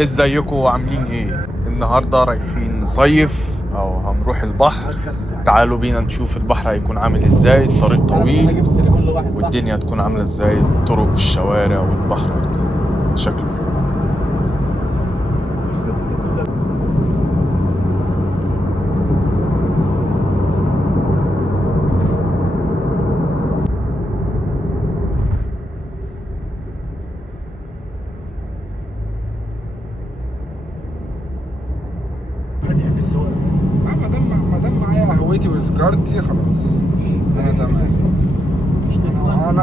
ازيكم عاملين ايه؟ النهارده رايحين نصيف او هنروح البحر. تعالوا بينا نشوف البحر هيكون عامل ازاي، الطريق طويل والدنيا هتكون عامله ازاي، الطرق والشوارع والبحر هيكون شكله إيه. ما دام معايا قهوتي وسجارتي خلاص انا تمام. مش نسوان.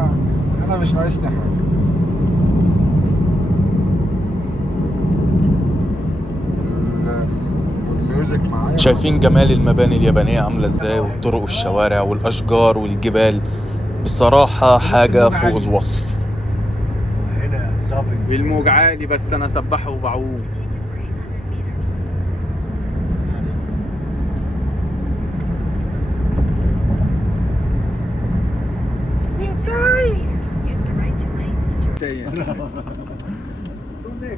انا مش ناقصني حاجه. والميوزك معايا. شايفين جمال المباني اليابانيه عامله ازاي، والطرق والشوارع والاشجار والجبال، بصراحه حاجه فوق الوصف. هنا شوبينج. الموج عالي بس انا سباح وبعوم.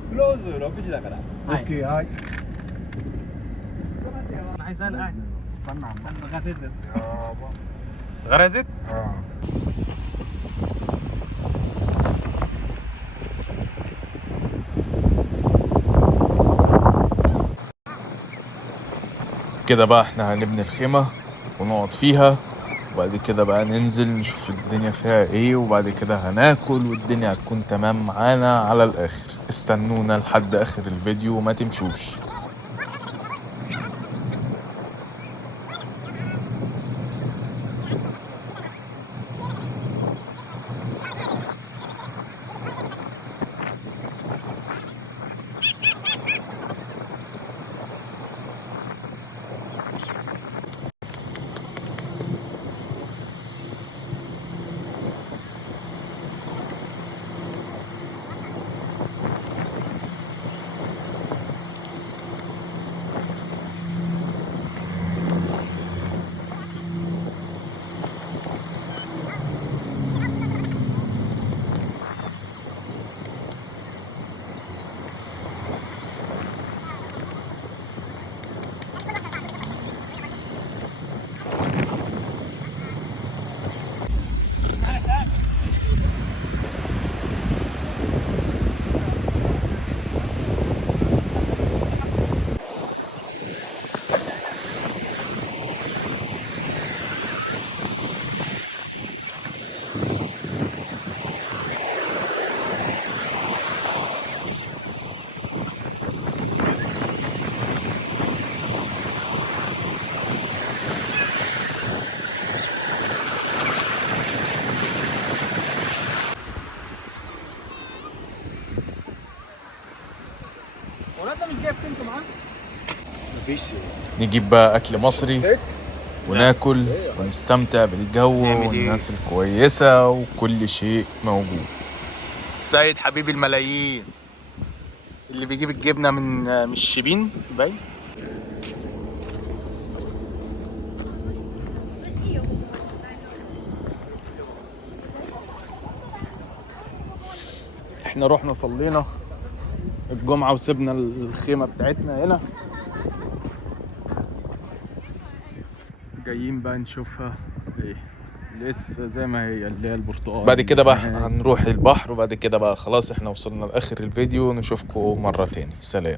クローズ6時だから。اوكي هاي. انا عايز قاعد. استنى عم غرزت بس. يابا. غرزت؟ كده بقى احنا هنبني الخيمة ونقعد فيها، وبعد كده بقى ننزل نشوف الدنيا فيها ايه، وبعد كده هناكل والدنيا هتكون تمام معانا على الاخر. استنونا لحد اخر الفيديو وما تمشوش. مفيش. نجيب بقى اكل مصري وناكل ونستمتع بالجو والناس الكويسة وكل شيء موجود. سيد حبيب الملايين اللي بيجيب الجبنة من الشبين باين. احنا رحنا صلينا الجمعة وسبنا الخيمة بتاعتنا هنا، جايين بقى نشوفها ايه لسه زي ما هي اللي هي البرتقال. بعد كده بقى هنروح البحر، وبعد كده بقى خلاص احنا وصلنا لاخر الفيديو. نشوفكم مرة تاني، سلام.